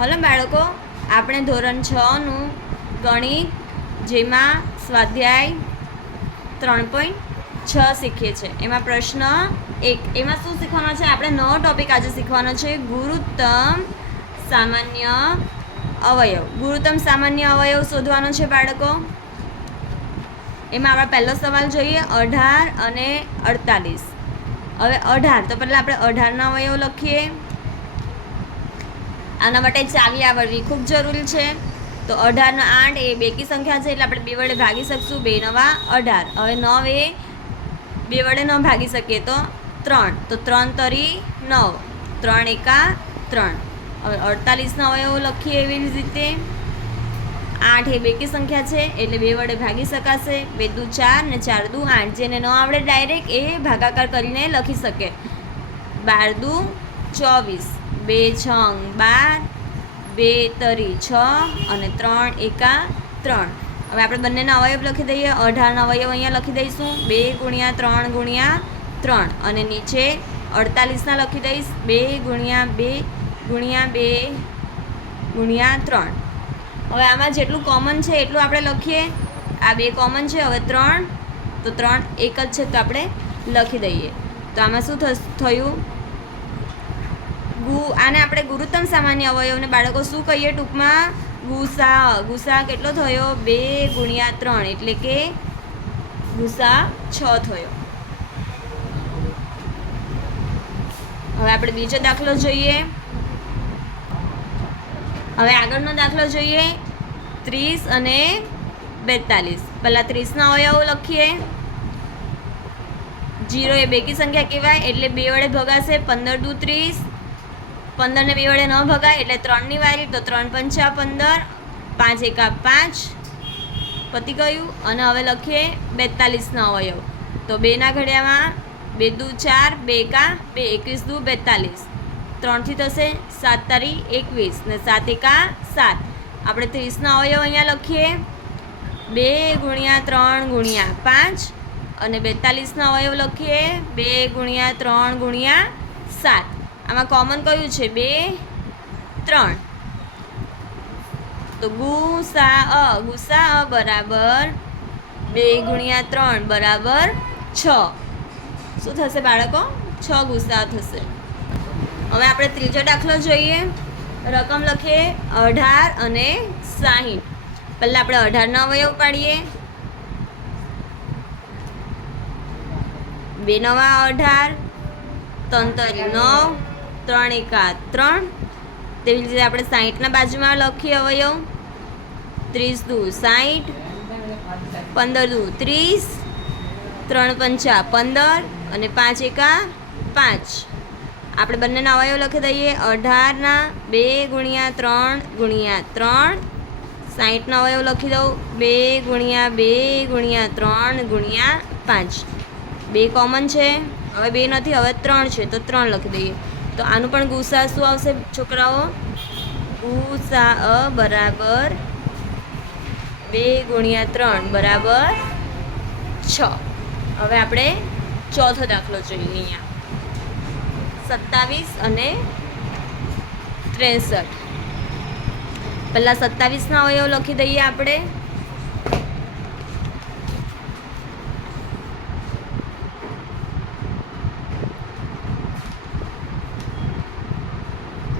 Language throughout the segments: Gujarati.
હલો બાળકો, આપણે ધોરણ 6નું ગણિત જેમાં સ્વાધ્યાય 3.6 શીખીએ છીએ. એમાં પ્રશ્ન 1 એમાં શું શીખવાનો છે? આપણે નવો ટોપિક આજે શીખવાનો છે, ગુરુત્તમ સામાન્ય અવયવ. ગુરુત્તમ સામાન્ય અવયવ શોધવાનો છે બાળકો. એમાં આપણે પહેલો સવાલ જોઈએ, 18 અને 48. હવે 18 તો પહેલાં આપણે 18ના અવયવ લખીએ. આના માટે ચાવી આવડવી ખૂબ જરૂરી છે. તો 18 ને 8 એ બેકી સંખ્યા છે, એટલે આપણે 2 વડે ભાગી શકશું. 2 નવા 18. હવે 9 એ 2 વડે ન ભાગી શકીએ તો 3. તો 3 તરી 9, 3 એકા 3. હવે 48ના અવયવો લખીએ એવી રીતે. 8 એ બેકી સંખ્યા છે, એટલે 2 વડે ભાગી શકાશે. 2 દુ 4 ને 4 દુ 8. જેને ન આવડે ડાયરેક્ટ એ ભાગાકાર કરીને લખી શકે. 12 દુ 24, 2 છંગ 12, 2 તરી 6 અને 3 એકા 3. હવે આપણે બંનેના અવયવ લખી દઈએ. 18ના અવયવ અહીંયા લખી દઈશું, 2 ગુણ્યા 3 ગુણ્યા 3. અને નીચે 48ના લખી દઈશ, 2 ગુણ્યા 2 ગુણ્યા 2 ગુણ્યા 3. હવે આમાં જેટલું કોમન છે એટલું આપણે લખીએ. આ 2 કોમન છે, હવે 3, તો 3 એક જ છે, તો આપણે લખી દઈએ. તો આમાં શું થયું? આને આપણે ગુરુત્તમ સામાન્ય અવયવને બાળકો શું કહીએ ટૂંકમાં? ગુસા. ગુસા કેટલો થયો? 2 ગુણ્યા 3, એટલે કે ગુસા 6 થયો. હવે આપણે બીજો દાખલો જોઈએ. હવે આગળનો દાખલો જોઈએ, 30 અને 42. પહેલાં 30ના અવયવો લખીએ. 0 એ બેકી સંખ્યા કહેવાય, એટલે 2 વડે ભગાશે. 15 દુ 30, 15 ને 2 વડે ન ભગાય એટલે 3ની વારી, તો 3 પંચા 15, 5 એકા 5, પતી ગયું. અને હવે લખીએ 42ના અવયવ. તો 2ના ઘડિયામાં 2 દુ 4, 2 એકા 2, 21 દુ 42. 3થી થશે 7 તારી 21 ને 7 એકા 7. આપણે 30ના અવયવ અહીંયા લખીએ, 2 ગુણ્યા 3 ગુણ્યા 5. અને 42ના અવયવ લખીએ, 2 ગુણ્યા 3 ગુણ્યા 7. આમાં કોમન કયું છે? 2, 3. તો ગુસા બરાબર 2 ગુણ્યા 3 બરાબર 6. શું થશે બાળકો? 6 ગુસા થશે. હવે આપણે ત્રીજો દાખલો જોઈએ. રકમ લખીએ 18 અને 60. પહેલાં આપણે 18ના અવયવ પાડીએ. 2 નવા 18, 3 તરી 9, 3 એકા 3. તેવી રીતે આપણે 60ના બાજુમાં લખીએ અવયવ. 30 દુ 60, 15 દુ 30, 3 પંચા 15 અને 5 એકા 5. આપણે બંનેના અવયવ લખી દઈએ. 18ના 2 ગુણ્યા 3 ગુણ્યા 3. 60ના અવયવ લખી દઉં, 2 ગુણ્યા 2 ગુણ્યા 3 ગુણ્યા 5. 2 કોમન છે, હવે 2 નથી, હવે 3 છે, તો 3 લખી દઈએ. તો આનું પણ ગુસા શું આવશે છોકરાઓ? ગુસા બરાબર 2 ગુણ્યા 3 બરાબર 6. હવે આપણે ચોથો દાખલો જોઈએ અહીંયા, 27 અને 63. પહેલાં 27ના અવયવ લખી દઈએ આપણે.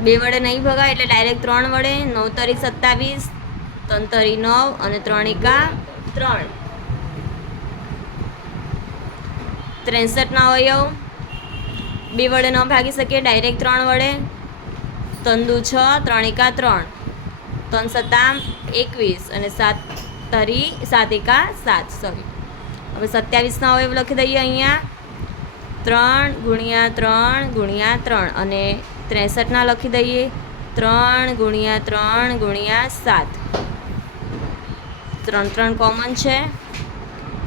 2 વડે નહીં ભગાય એટલે ડાયરેક્ટ 3 વડે. 9 તરી 27, 3 તરી 9 અને 3 એકા 3. 63ના અવયવ 2 વડે ન ભાગી શકીએ, ડાયરેક્ટ 3 વડે. 3 દુ 6, 3 એકા 3, 3 સત્તા 21 અને 7 તરી 7 એકા 7. સોરી. હવે 27ના અવયવ લખી દઈએ અહીંયા, 3 ગુણ્યા 3 ગુણ્યા 3. અને 63ના લખી દઈએ, 3 ગુણ્યા 3 ગુણ્યા 7. 3 કોમન છે,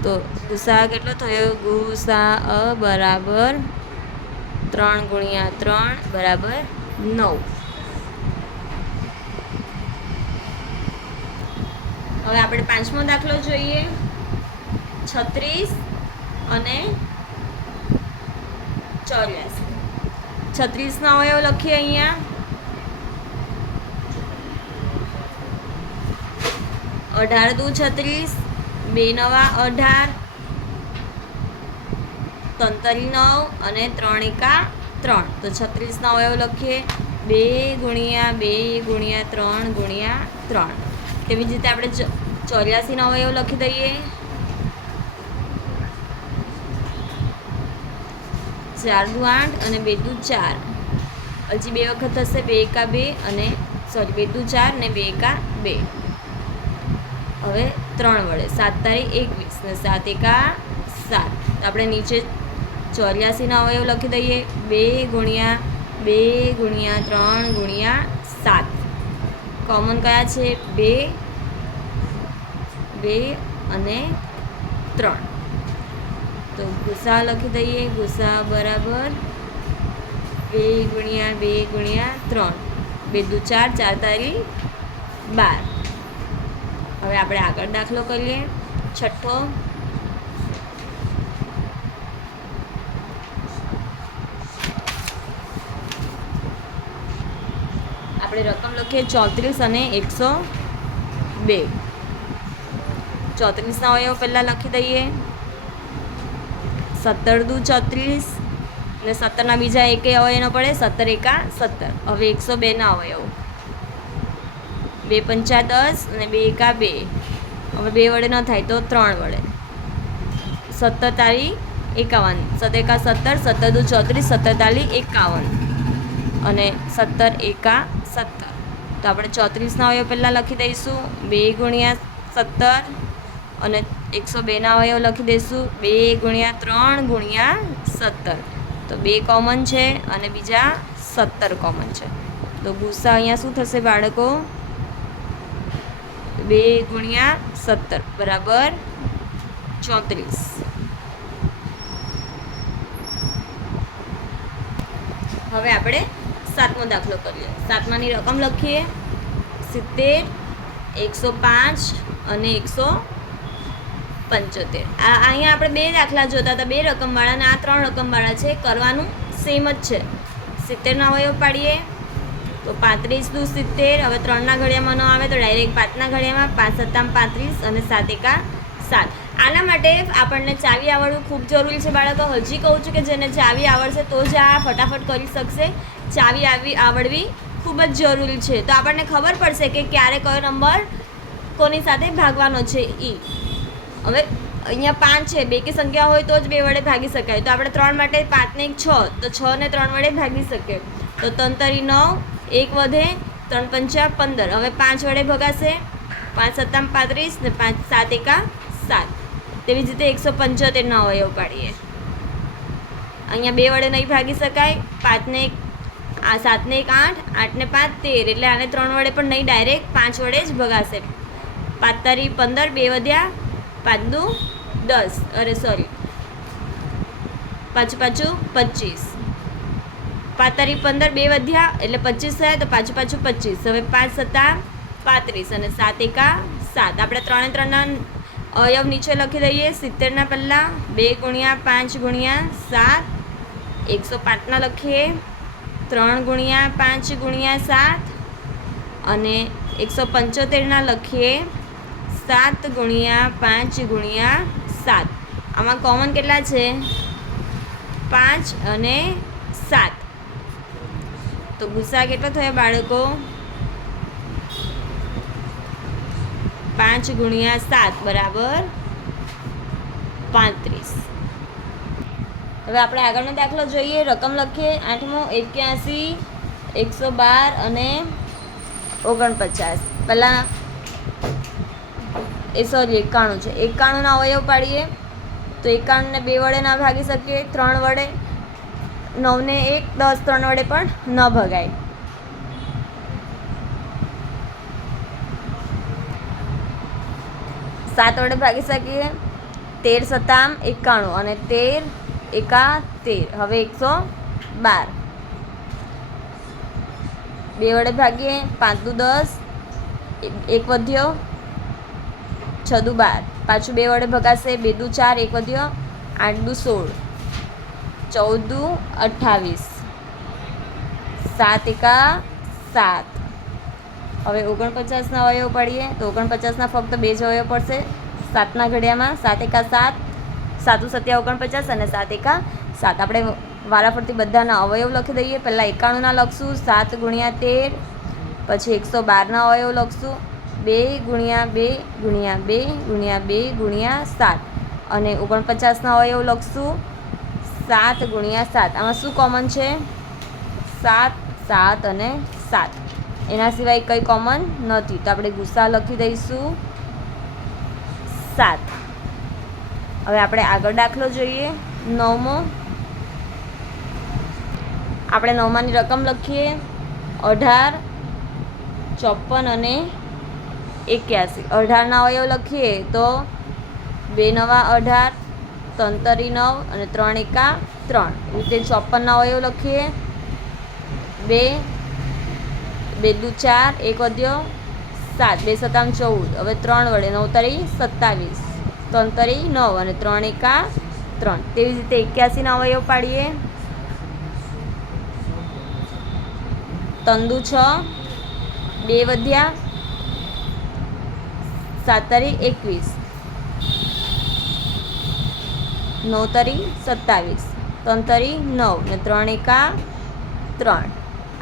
તો ગુસા કેટલો થયો? ગુસા બરાબર 3 ગુણ્યા 3 બરાબર 9. હવે આપણે પાંચમો દાખલો જોઈએ, 36 અને 34. 36ના અવયવ લખીએ અહીંયા. 18 દુ 36, 2 નવા 18, 3 9 અને 3 એકા 3. તો 36 ના અવયવ લખીએ 2 ગુણ્યા 2 ગુણ્યા 3 ગુણ્યા 3. તેવી જ રીતે આપણે 84 ના અવયવ લખી દઈએ 4 દુ 8 અને 2 દુ 4. હજી 2 વખત થશે 2 એકા 2 અને 2 દુ 4 ને 2 એકા 2. હવે 3 વડે 7 તારીખ 21 ને 7 એકા 7. તો આપણે નીચે 84 ના અવયવ લખી દઈએ 2 ગુણ્યા 2 ગુણ્યા 3 ગુણ્યા 7. કોમન કયા છે 2 2 અને 3. તો ગુસા લખી દઈએ ગુસા બરાબર 2 ગુણ્યા 2 ગુણ્યા 3, 2 દુ 4, 4 તારી 12. હવે આપણે આગળ દાખલો કરીએ છઠ્ઠો. આપણે રકમ લખીએ 34 અને 102. 34 ના અવયવ પહેલાં લખી દઈએ 17 દુ 34 ને 17 ના બીજા એકે અવયવ ન પડે 17 એકા 17. હવે 102 ના અવયવ 2 પંચા 10 અને 2 એકા 2. હવે 2 વડે ન થાય તો 3 વડે 17 તારી 51, 7 એકા 17, 17 દુ 34, 17 તારી 51 અને 17 એકા 17. તો આપણે 34 ના અવયવ પહેલાં લખી દઈશું 2 ગુણ્યા 17 અને 102 ના અવયવ લખી દઈશું 2 ગુણ્યા 3 ગુણ્યા 17. તો 2 કોમન છે અને બીજા 17 કોમન છે. તો ગુસા અહીંયા શું થશે બાળકો 2 ગુણ્યા 17 બરાબર 34. હવે આપણે 7મો દાખલો કરીએ. 7માની રકમ લખીએ 70, 105 અને 175. અહીંયા આપણે 2 દાખલા જોતા હતા, 2 રકમવાળા અને આ 3 રકમવાળા છે. કરવાનું સેમ જ છે. 70 નો અવયવ પાડીએ તો 35 દુ 70. હવે 3 ના ઘડિયામાં ન આવે તો ડાયરેક્ટ 5 ના ઘડિયામાં 5 7 35 અને 7 એકા 7. આના માટે આપણને ચાવી આવડવું ખૂબ જરૂરી છે બાળકો. હજી કહું છું કે જેને ચાવી આવડશે તો જ આ ફટાફટ કરી શકશે. ચાવી આવડવી ખૂબ જ જરૂરી છે. તો આપણને ખબર પડશે કે ક્યારે કયો નંબર કોની સાથે ભાગવાનો છે ઈ. હવે અહીંયા 5 છે, બેકી સંખ્યા હોય તો જ 2 વડે ભાગી શકાય. તો આપણે 3 માટે 5 ને 1 6, તો 6 ને 3 વડે ભાગી શકીએ. તો 3 તરી 9, 1 વધે 3 પંચા 15. હવે 5 વડે ભગાશે 5 7 35 ને 5 7 એકા 7. તેવી જ રીતે 175 ના અવયવ પાડીએ. અહીંયા 2 વડે નહીં ભાગી શકાય. 5 ને 1 7 ને 1 8, 8 ને 5 13. એટલે આને 3 વડે પણ નહીં, ડાયરેક્ટ 5 વડે જ ભગાશે. 5 તારી 15, 2 વધ્યા 5 દુ 10, અરે સોરી 5 5 25. 5 તારી 15, 2 વધ્યા એટલે 25 થયા, તો પાછું 25. હવે 5 7 35 અને 7 એકા 7. આપણે 3 3 ના અવયવ નીચે લખી દઈએ 70 ના પહેલાં 2 ગુણ્યા 5 ગુણ્યા 7. 105 ના લખીએ 3 ગુણ્યા 5 ગુણ્યા 7 અને 175 ના લખીએ 7 ગુણ્યા 5 ગુણ્યા 7. આમાં કોમન કેટલા છે 5 અને 7. તો ગુસા કેટલો થયો બાળકો 5 ગુણ્યા 7 બરાબર 35. હવે આપણે આગળનો દાખલો જોઈએ. રકમ લખીએ 8મો 81, 112 અને 49. પહેલાં 91 છે. 91 ના અવયવ પાડીએ તો 91 ને 2 વડે ના ભાગી શકીએ, 3 વડે. 9 ને 1 10, 3 વડે પણ ન ભગાય. સાત વડે ભાગી શકીએ 13 7 91 અને 13 એકા 13. હવે 112. 2 વડે ભાગીએ 5 દુ 10, 1 વધ્યો 6 દુ 12. પાછું 2 વડે ભગાશે 2 દુ 4, 1 વધ્યો 8 દુ 16, 14 દુ 28, 7 એકા 7. હવે 49ના અવયવ પાડીએ તો 49ના ફક્ત 2 જ અવયવ પડશે. 7ના ઘડિયામાં 7 એકા 7, 7 સત્યા 49 અને 7 એકા 7. આપણે વારાફરતી બધાના અવયવ લખી દઈએ. પહેલાં 91ના લખશું 7 ગુણ્યા 13, પછી 112ના અવયવ લખશું 2 ગુણ્યા 2 ગુણ્યા 2 ગુણ્યા 2 ગુણ્યા 7 અને 49ના અવયવ લખશું 7 ગુણ્યા 7. આમાં શું કોમન છે? 7, 7 અને 7. એના સિવાય કંઈ કોમન નથી, તો આપણે ગુસા લખી દઈશું 7. હવે આપણે આગળ દાખલો જોઈએ. 9મો. આપણે 9માની રકમ લખીએ 18, 54 અને 81. 18ના અવયવ લખીએ તો 2 નવા 18, 3 તરી 9 અને 3 એકા 3. એ રીતે 54ના અવયવ લખીએ 2, 2 દુ 4, 1 વધ્યો 7, 2 સતામ 14. હવે 3 વડે 9 તરી 27, 3 તરી 9 અને 3 એકા 3. તેવી જ રીતે 81ના અવયવ પાડીએ. 3 દુ 6, 2 વધ્યા 7 તરી 21, 9 તરી 27, 3 તરી 9 ને 3 એકા 3.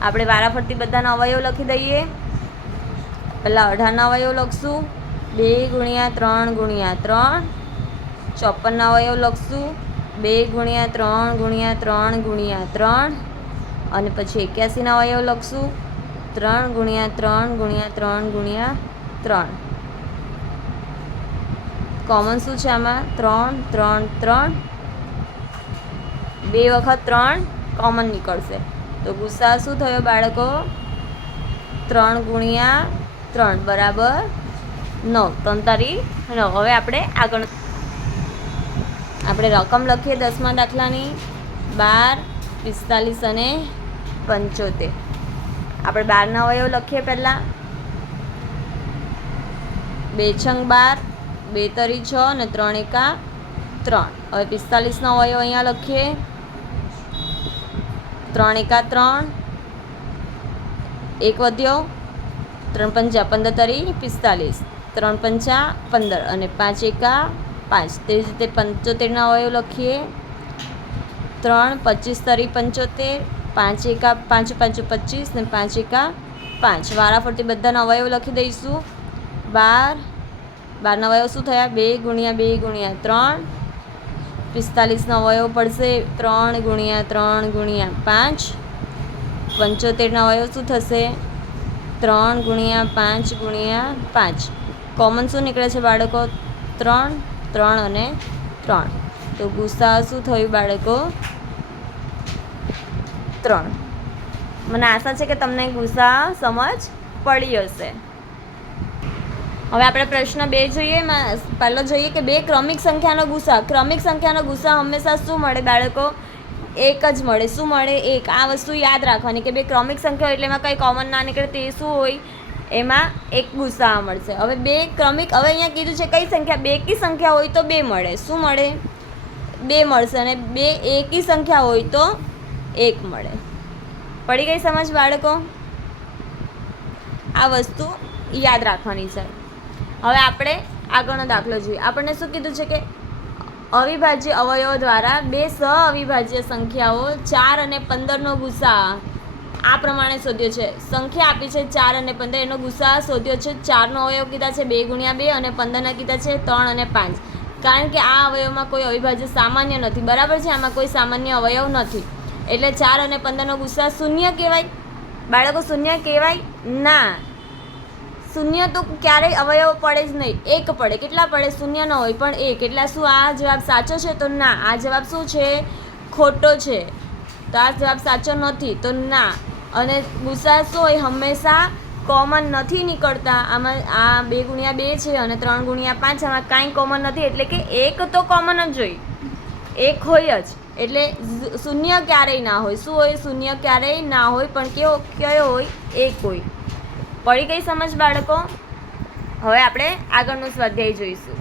આપણે વારાફરતી બધાના અવયવ લખી દઈએ. પહેલાં 18ના અવયવ લખશું 2 ગુણ્યા 3 ગુણ્યા 3. 54ના અવયવ લખશું 2 ગુણ્યા 3 ગુણ્યા 3 ગુણ્યા 3 અને પછી 81ના અવયવ લખશું 3 ગુણ્યા 3 ગુણ્યા 3 ગુણ્યા 3. કોમન શું છે આમાં? 3, 3, 3. 2 વખત 3 કોમન નીકળશે, તો ગુસા શું થયો બાળકો? 3 ગુણ્યા 3 બરાબર 9, 3 તારી 9. હવે આપણે આગળ રકમ લખીએ 10મા દાખલાની 12, 45 અને 75. આપણે 12ના અવયવ લખીએ. પહેલાં 2 છંગ 12, 2 તરી 6 અને 3 એકા 3. હવે 45નો અવયવ અહીંયા લખીએ 3 એકા 3, 1 વધ્યો 3 પંચા 15 તરી 45, 3 પંચા 15 અને 5 એકા 5. તેવી જ રીતે 75ના અવયવ લખીએ 3, 25 તરી 75, 5 એકા 5 5 25 ને 5 એકા 5. વારાફરતી બધાના અવયવ લખી દઈશું. 12ના અવયવ શું થયા? 2 ગુણ્યા 2 ગુણ્યા 3. 45નો અવયવ પડશે 3 ગુણ્યા 3 ગુણ્યા 5. 75ના અવયવ શું થશે? 3 ગુણ્યા 5 ગુણ્યા 5. કોમન શું નીકળે છે બાળકો? 3, 3 અને 3. તો ગુસા શું થયું બાળકો? 3. મને આશા છે કે તમને ગુસા સમજ પડી હશે. હવે આપણે પ્રશ્ન 2 જોઈએ. પહેલો જોઈએ કે 2 ક્રમિક સંખ્યાનો ગુસા. ક્રમિક સંખ્યાનો ગુસા હંમેશા શું મળે બાળકો? 1 જ મળે. શું મળે? 1. આ વસ્તુ યાદ રાખવાની કે 2 ક્રમિક સંખ્યા એટલે એમાં કંઈ કોમન ના નીકળે, તે શું હોય? એમાં 1 ગુસા મળશે. હવે 2 ક્રમિક, હવે અહીંયા કીધું છે કઈ સંખ્યા? 2 કી સંખ્યા હોય તો 2 મળે. શું મળે? 2 મળશે. અને 2 એકી સંખ્યા હોય તો 1 મળે. પડી ગઈ સમજ બાળકો? આ વસ્તુ યાદ રાખવાની છે. હવે આપણે આગળનો દાખલો જોઈએ. આપણને શું કીધું છે કે અવિભાજ્ય અવયવો દ્વારા 2 સહ-અવિભાજ્ય સંખ્યાઓ 4 અને 15નો ગુસા આ પ્રમાણે શોધ્યો છે. સંખ્યા આપી છે 4 અને 15, એનો ગુસા શોધ્યો છે. 4નો અવયવ કીધા છે 2 ગુણ્યા 2 અને 15ના કીધા છે 3 અને 5. કારણ કે આ અવયવમાં કોઈ અવિભાજ્ય સામાન્ય નથી. બરાબર છે? આમાં કોઈ સામાન્ય અવયવ નથી, એટલે 4 અને 15નો ગુસા શૂન્ય કહેવાય. બાળકો શૂન્ય કહેવાય ના. શૂન્ય તો ક્યારેય અવયવ પડે જ નહીં, 1 પડે. કેટલા પડે? શૂન્ય ન હોય પણ 1. એટલે શું આ જવાબ સાચો છે? તો ના. આ જવાબ શું છે? ખોટો છે. તો આ જવાબ સાચો નથી, તો ના. અને ગુસા શું હોય? હંમેશા કોમન નથી નીકળતા. આમાં આ 2 ગુણ્યા 2 છે અને 3 ગુણ્યા 5, આમાં કાંઈ કોમન નથી. એટલે કે 1 તો કોમન જ હોય, 1 હોય જ. એટલે શૂન્ય ક્યારેય ના હોય. શું હોય? શૂન્ય ક્યારેય ના હોય, પણ કયો હોય? 1 હોય. પડી ગઈ સમજ બાળકો? હવે આપણે આગળનું સ્વાધ્યાય જોઈશું.